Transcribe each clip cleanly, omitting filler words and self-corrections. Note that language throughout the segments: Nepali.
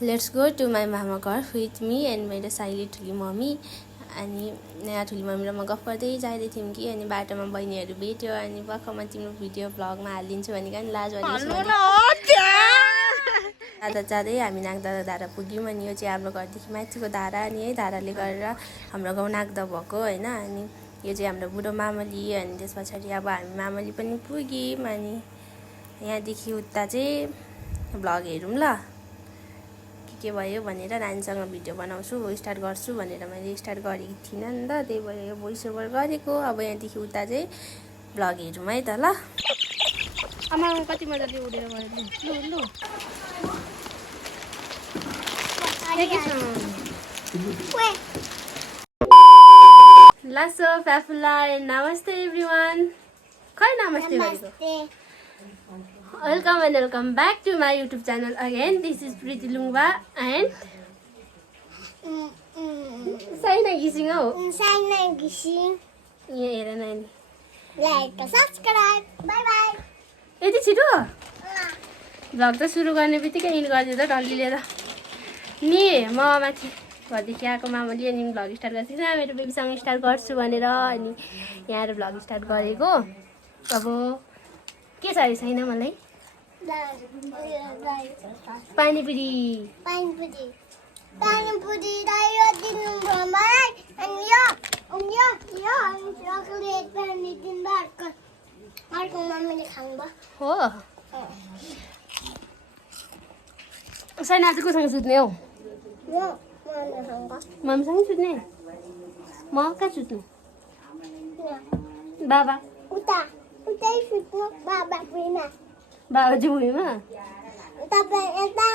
Let's go to my mama घर with me and मेरो साइली ठुली मम्मी। अनि यहाँ ठुली मम्मी र म गफ गर्दै जाँदै थियौँ कि अनि बाटोमा बहिनीहरू भेट्यो अनि भर्खरमा तिम्रो भिडियो भ्लगमा हालिदिन्छु भनेको नि लाज जाँदा जाँदै हामी नागदा धारा पुग्यौँ। अनि यो चाहिँ हाम्रो घरदेखि माथिको धारा अनि है धाराले गरेर हाम्रो गाउँ नागदा भएको होइन। अनि यो चाहिँ हाम्रो बुढो मामली अनि त्यस पछाडि अब हामी मामली पनि पुग्यौँ। अनि यहाँदेखि उता चाहिँ भ्लग हेरौँ ल के भयो भनेर। नानीसँग भिडियो बनाउँछु स्टार्ट गर्छु भनेर मैले स्टार्ट गरेको थिइनँ नि त, त्यही भएर यो भोइस ओभर गरेको। अब यहाँदेखि उता चाहिँ भ्लग हेरौँ है त ल। आमा कति मजाले उडेर गयो लु लु लासो फ्याफुला नमस्ते एभ्रिवान। खै नमस्ते भनेको। Welcome and welcome back to my YouTube channel again. This is Preeti Lungba and Saina Gising हो। Saina Gising। यहाँ हेर नानी। Like subscribe. Bye bye। यति छिटो? भ्लग त सुरु गर्ने बित्तिकै इन गरिदियो त डल्लीले त। नि म माथि घरदेखि आएको मामली अनि भ्लग स्टार्ट गर्छु न मेरो बेबीसँग स्टार्ट गर्छु भनेर अनि यहाँ आएर भ्लग स्टार्ट गरेको। अब के चाहियो छैन मलाई? पानीपुरी दाइयो दिनु भयो मलाई। अनि यो चकलेट पनि दिनु भयो। अर्को मम्मीले खानु भयो हो। साइन आज कोसँग सुत्ने हौ? मम्मीसँग सुत्ने? म कहाँ सुत्नु? बाबा उतै सुत्नु बाबा भुइँमा। बाबा चाहिँ भुइँमा? तपाईँ यता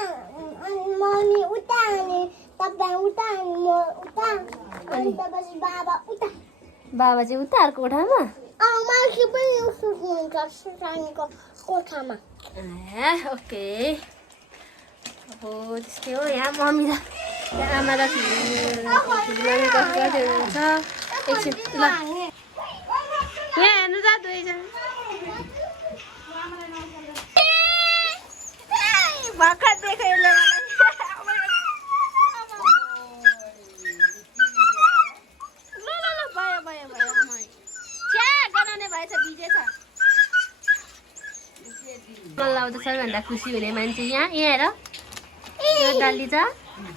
अनि मम्मी उता अनि तपाईँ उता अनि म उता अनि त्यसपछि बाबा उता। बाबा चाहिँ उता अर्को कोठामा? मान्छे पनि सुत्नुहुन्छ सानीको कोठामा। ओके। अब त्यस्तै हो। यहाँ मम्मी र यहाँ आमा र मम्मी गफ गर्दै हुनुहुन्छ। एकछिन ल यहाँ हेर्नु त दुईजना भर्खर देखेँ यसले मलाई त सबैभन्दा खुसी हुने मान्छे यहाँ हेर यो डाली छ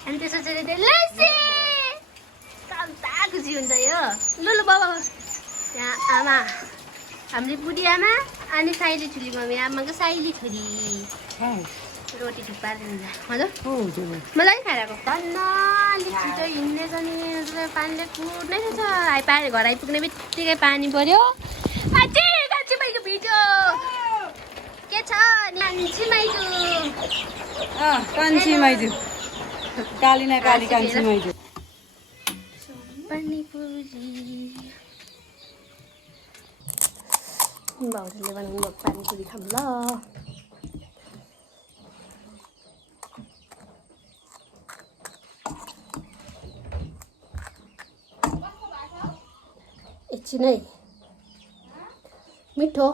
अनि त्यसो चाहिँ कता खुसी हुन्छ यो। लु बाबा यहाँ आमा हाम्रो बुढी आमा अनि साइली ठुली मम्मी आमाको साइली छोरी रोटी थुक्पा हजुर मलाई खाइरहेको धन्न अलिक छिटो हिँड्ने छ नि पानीले कुर्नै छ। पानी घर आइपुग्ने बित्तिकै पानी पर्यो। कान्छी माइजू भिडियो के छ कान्छी माइजू काली न काली कान्छी माइजू भाउजूले बनाउनु पानीपुरी खाऊँ ल। एकछिन है मिठो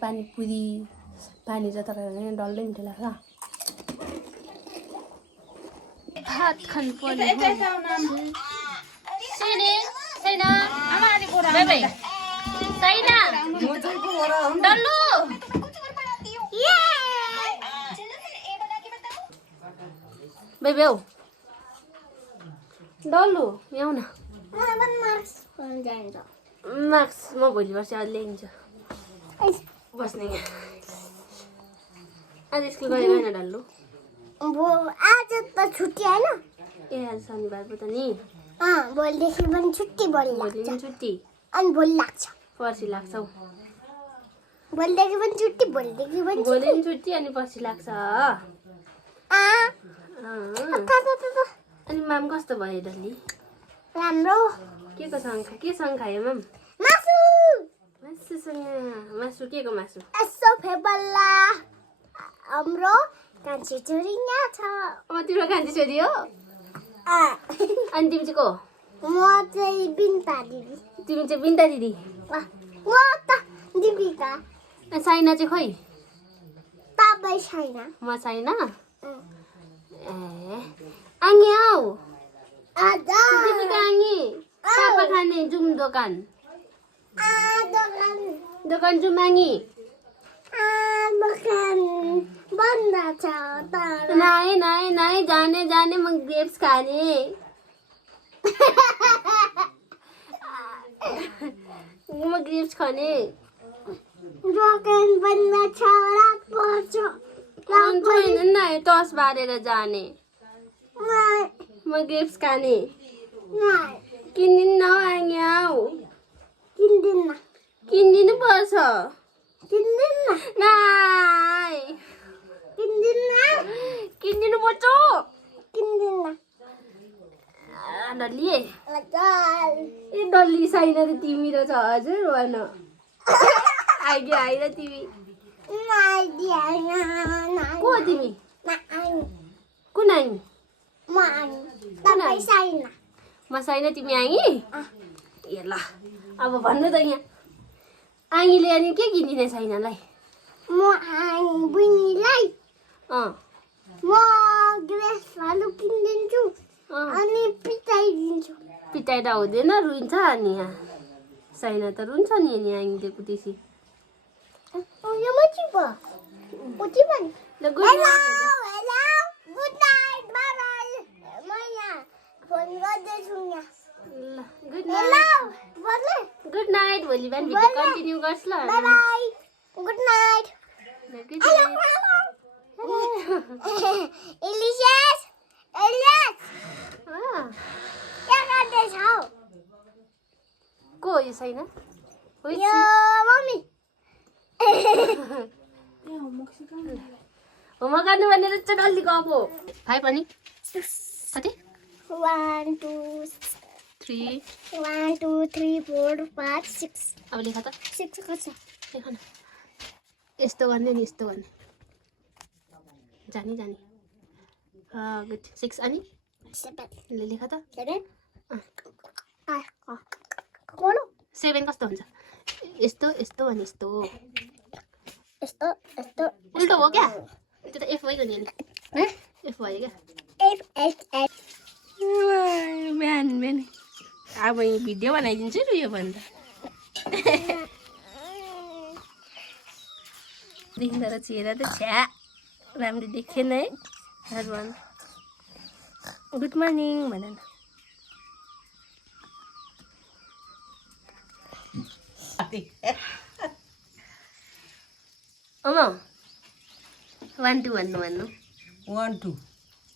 पानीपुरी पानी चाहिँ तपाईँहरूले डल्लै मिठो लाग्छ। भात खानु पर्ने बेबी हौ डल्लु यहाँ न मार्क्स म भोलि पर्सि ल्याइदिन्छु बस्ने। आज स्कुल गएको होइन डल्लु? आज त छुट्टी होइन? ए आज शनिबार पो त नि। भोलिदेखि पनि छुट्टी। भोलि छुट्टी अनि भोलि लाग्छ पर्सि लाग्छ हौ। भोलिदेखि पनि छुट्टी भोलिदेखि पनि भोलि छुट्टी अनि पर्सि लाग्छ। अनि माम कस्तो भयो डल्ली? राम्रो। के सँग खायो माम? मासु के को मासु? यसो फेबल्ला हाम्रो कान्छी छोरी यहाँ छ। तिम्रो कान्छी छोरी हो? अनि तिमी चाहिँ को? म चाहिँ बिन्ता दिदी। तिमी चाहिँ बिन्ता दिदी। म त दिपिका। अनि साइना चाहिँ खोइ? तपाईँ छैन। म साइना? ए आङ्गी आऊ। दिपिका आङ्गी पापा खाने जाउँ दोकान। दोकान जाउँ आङ्गी। दोकान बन्द छ तर। नाइ जाने म ग्रेप्स खाने। म ग्रेप्स खाने। दोकान बन्द छ रात पर्छ। छैन न 10 बारेर जाने। म ग्रेप्स खाने। किन्दिन आङ्गी आऊ। किनिदिनु पर्छ। नाइ किनिदिनु पर्छ। डल्ली ए डल्ली साइना त तिमी र छ हजुर भन। आइगे आइ र तिमी को तिमी? कुन आइङ? म साइना तिमी आइङ? ए ल अब भन्नु त यहाँ आइङीले अनि के किनिदिने साइनालाई? म बुनीलाई अँ म ग्रेसहरू किनिदिन्छु अनि पिटाइदिन्छु। पिटाइदा हुँदैन रुन्छ अनि यहाँ साइना त रुन्छ नि अनि आइङीले कुटेसी। यो मची पो उठी पनि ल good night. Good night bye bye. म यहाँ फोन गर्दैछु यहाँ। ल गुड नाइट। Good night. भोलि बिहान भिडियो कन्टिन्यू गर्छ ल। Bye bye. Good night. Good night. Elias के गर्दैछौ? को यो साइना? यो मम्मी। होमवर्क गर्नु भनेर चाहिँ डल्ली गएको। 5 अनि कति? 1 2 3 1 2 3 4 5 6। अब लेख त। 6 कति छ? लेख न। यस्तो गर्ने नि यस्तो गर्ने। जानी गुड। 6 अनि 7 ले लेख त। 7 7 कस्तो हुन्छ? यस्तो यस्तो अनि यस्तो। यस्तो उल्टो हो क्या? त्यो त एफ भइगयो नि। एफ भयो क्या? बिहान अब भिडियो बनाइदिन्छु नि यो भन्दा। देखिँदो रहेछ चेहरा त छ्या राम्रो देखेन है। भन गुड मर्निङ भन न। अमा 1 2 भन्नु 1 2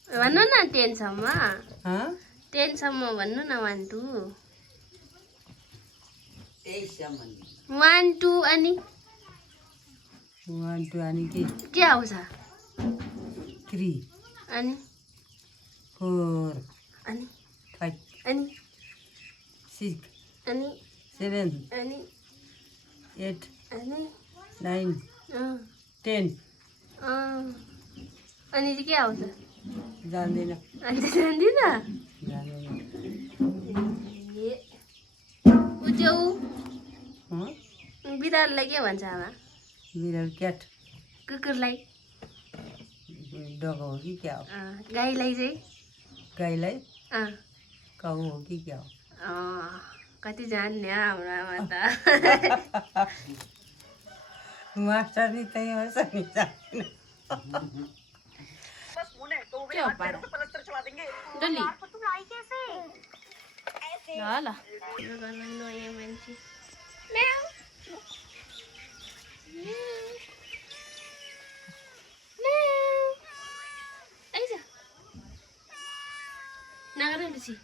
भन्नु न 10 सम्म। 10 सम्म भन्नु न 1 2 1 2 अनि 1 2 अनि के आउँछ? 3 अनि 4 अनि 5 अनि 6 अनि 7 अनि 8 अनि 9 10 अनि के आउँछ? जान्दैन। अनि त जान्दिन। उज्यौ बिरालोलाई के भन्छ आमा? बिरालो क्याट। कुकुरलाई? डग हो कि क्या हो? गाईलाई चाहिँ? गाईलाई काउ हो कि क्या हो? कति जान्ने हाम्रो आमा त। मास्टर नि त्यही हो नि जान्दैन। के हो पारा? डल्ली ल यो गर्न नयाँ मान्छे। आइज नगर बेसी।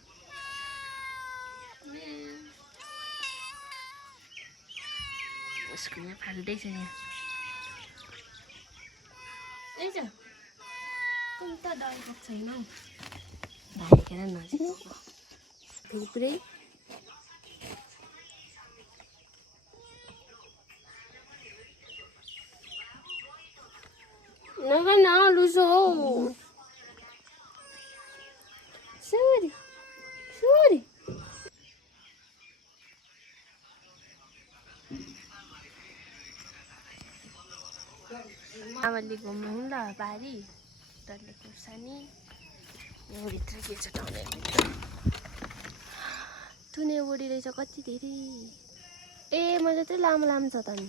उसको यहाँ फाल्दैछ यहाँ। आइज कुन त दबाई खाएको छैन हौ। भाइखेर नजिक फेरि पुरै नगर न लुसो हौ। सरी अलि घुमौँ ल बारी डल्ले खुर्सानी यहाँभित्र के छ टाउनभित्र तुने बोडी रहेछ कति धेरै ए मैले चाहिँ लामो लामो छ त नि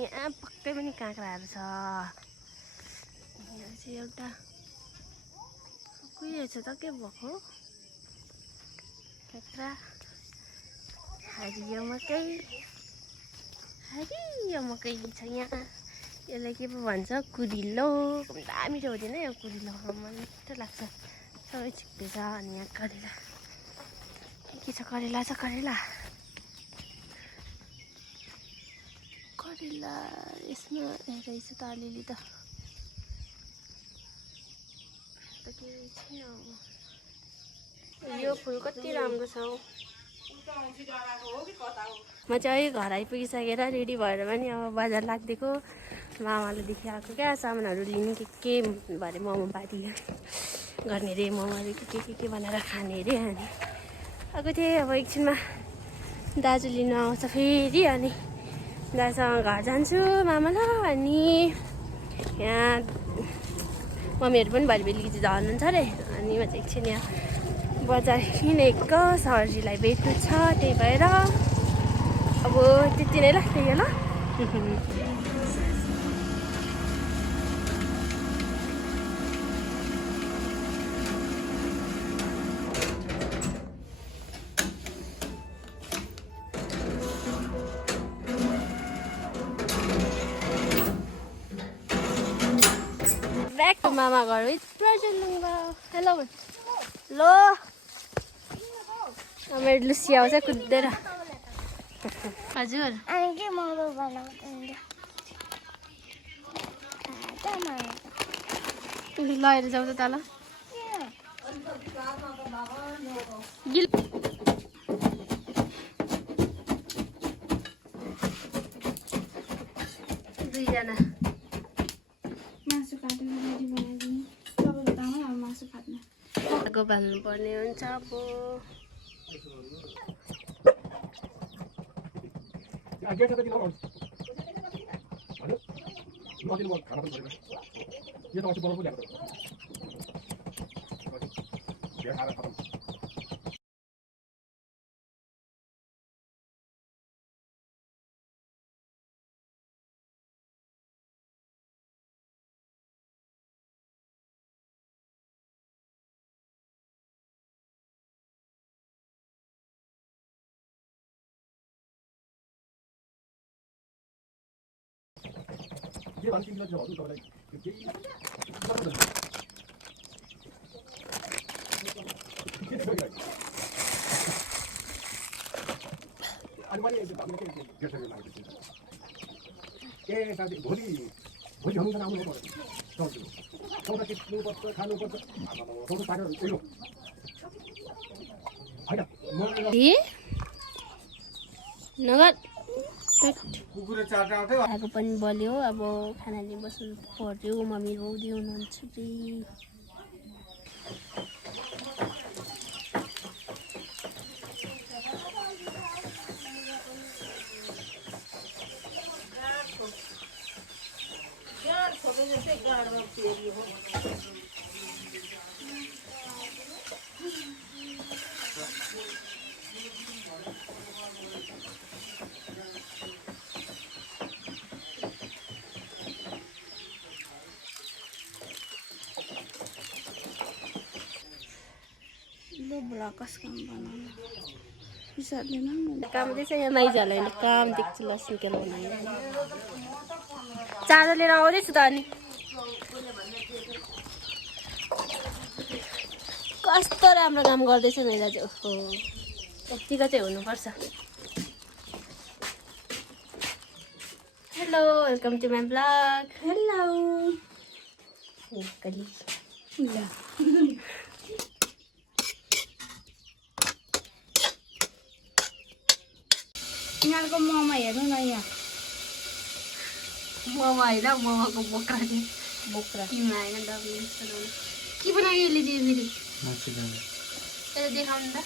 यहाँ पक्कै पनि काँक्राहरू छ यहाँ चाहिँ एउटा कुहिएको छ त के भएको काँक्रा हरियो मकै छ यहाँ यसलाई के पो भन्छ कुरिलो दामी चाहिँ हुँदैन यो कुरिलो मन मिठो लाग्छ सबै छिप्दैछ अनि यहाँ करेला के छ करेला छ करेला यसमा रहेछ त अलिअलि त केही छैन यो फुल कति राम्रो छ म चाहिँ घर आइपुगिसकेर रेडी भएर पनि अब बजार लाग्दिएको मामाले देखिआएको क्या सामानहरू लिने के भरे मोमो पार्टी गर्ने रे मोमोहरू के बनाएर खाने अरे अनि आएको थिएँ अब एकछिनमा दाजु लिनु आउँछ फेरि अनि दाजुसँग घर जान्छु मामालाई अनि यहाँ मम्मीहरू पनि भरि बेलुकी चाहिँ झर्नुहुन्छ अरे अनि म चाहिँ एकछिन यहाँ बजार हिँडेको सरजीलाई भेट्नु छ त्यही भएर अब त्यति नै ल त्यही हो ल ब्याक टु मामा घर विथ प्रजलुङ्गा हेलो लो मेरो लुसी आउँछ कुद्दै हजुर अनि के मोमो बनाउँछ लगेर जाउँ त तल गिल दुईजना मासु काटेर रेडी बनाइदिनु तपाईँको दामै अब मासु काट्नु आगो बाल्नुपर्ने हुन्छ अब नगर आगो पनि बल्यो अब खाना लिएर बस्नु पर्यो मम्मी बाउदी हुनुहुन्छ कि काम चाहिँ यहाँ माइजहरूलाई काम देख्छु लसुन केला बनाउने चारो लिएर आउँदैछु त अनि कस्तो राम्रो काम गर्दैछ नि दाजु ओहो यतिको चाहिँ हुनुपर्छ hello welcome to my blog hello यहाँको मोमो हेर्नु न यहाँ मोमो होइन मोमोको बोक्रा चाहिँ बोक्रा किमा होइन डब्लु के बनायो यसले चाहिँ फेरि यसले देखाउनु त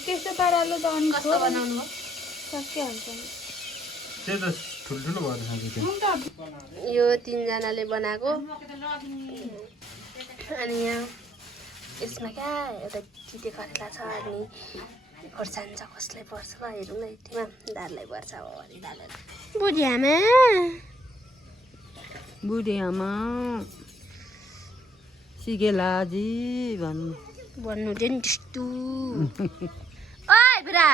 त्यस्तो पाराले त अनि कस्तो बनाउनु भयो सकिहाल्छ त्यो त ठुल्ठुलो भएर खाएको यो 3 जनाले बनाएको अनि यहाँ यसमा क्या एउटा चिते करेला छ अनि खोर्सानी छ कसलाई पर्छ ल हेरौँ न यतिमा दाललाई पर्छ हो अरे दाललाई बुढियामा बुढी आमा सिकेलाजी भन्नु थियो नि त्यस्तो ओइ बुढा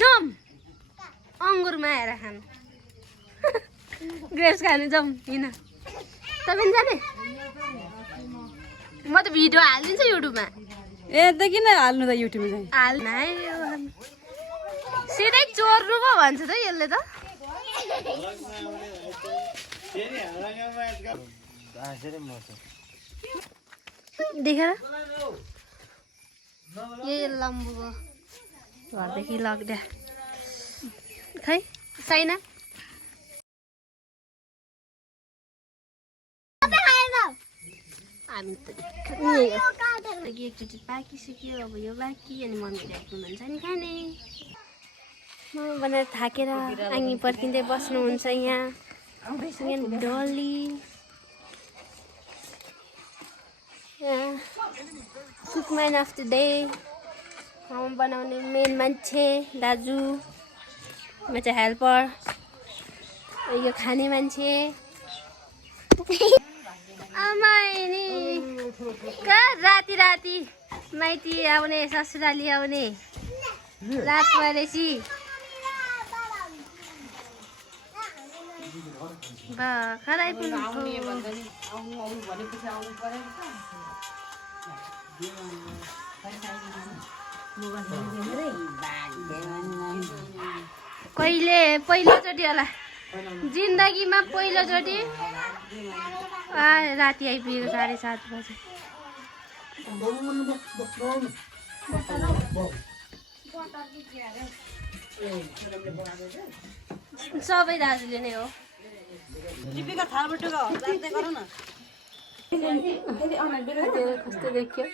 जाउँ अङ्गुरमा आएर खानु ग्रेप्स खानु जाउँ हिँड तपाईँ जाने म त भिडियो हालिदिन्छु युट्युबमा ए त किन हाल्नु त युट्युबमा चाहिँ हाल्न सिधै चोर्नु पो भन्छ त यसले त देखेर यही लम्बुको घरदेखि लग्दा खै छैन हामी त एकचोटि पाकिसक्यो अब यो बाँकी अनि मम्मीले आफ्नो भन्छ नि खाने मम्मी बनाएर थाकेर आङ्गी पर्खिँदै बस्नुहुन्छ यहाँ डल्ली कुकम्यान अफ द डे मोमो बनाउने मेन मान्छे दाजु म चाहिँ हेल्पर यो खाने मान्छे आमाइनी कहाँ राति राति माइती आउने ससुराली आउने रात परेपछि भर्खरै पहिलोचोटि होला जिन्दगीमा पहिलोचोटि राति आइपुगेको 7:30 बजे सबै दाजुले नै हो कस्तो देखियो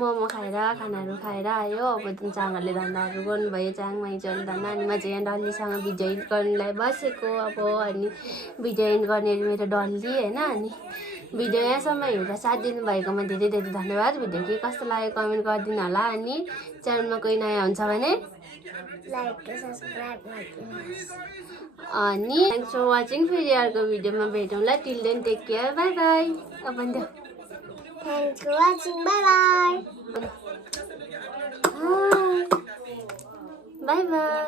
मोमो खाएर खानाहरू खाएर आयो अब चाङहरूले धन्दाहरू गर्नुभयो चाङ माइजहरू धन्दा अनि म चाहिँ यहाँ डल्लीसँग भिडियो एडिट गर्नुलाई बसेको अब अनि भिडियो एडिट गर्ने मेरो डल्ली होइन अनि भिडियो यहाँसम्म हेरेर साथ दिनुभएकोमा धेरै धेरै धन्यवाद भिडियो के कस्तो लाग्यो कमेन्ट गरिदिनु होला अनि च्यानलमा कोही नयाँ हुन्छ भने लाइक सब्सक्राइब गरिदिनुहोस् अनि थ्याङ्क्स फर वाचिङ फेरि अर्को भिडियोमा भेटौँला till then take care bye bye अब भन्दा Thanks for watching. Bye bye. Bye bye.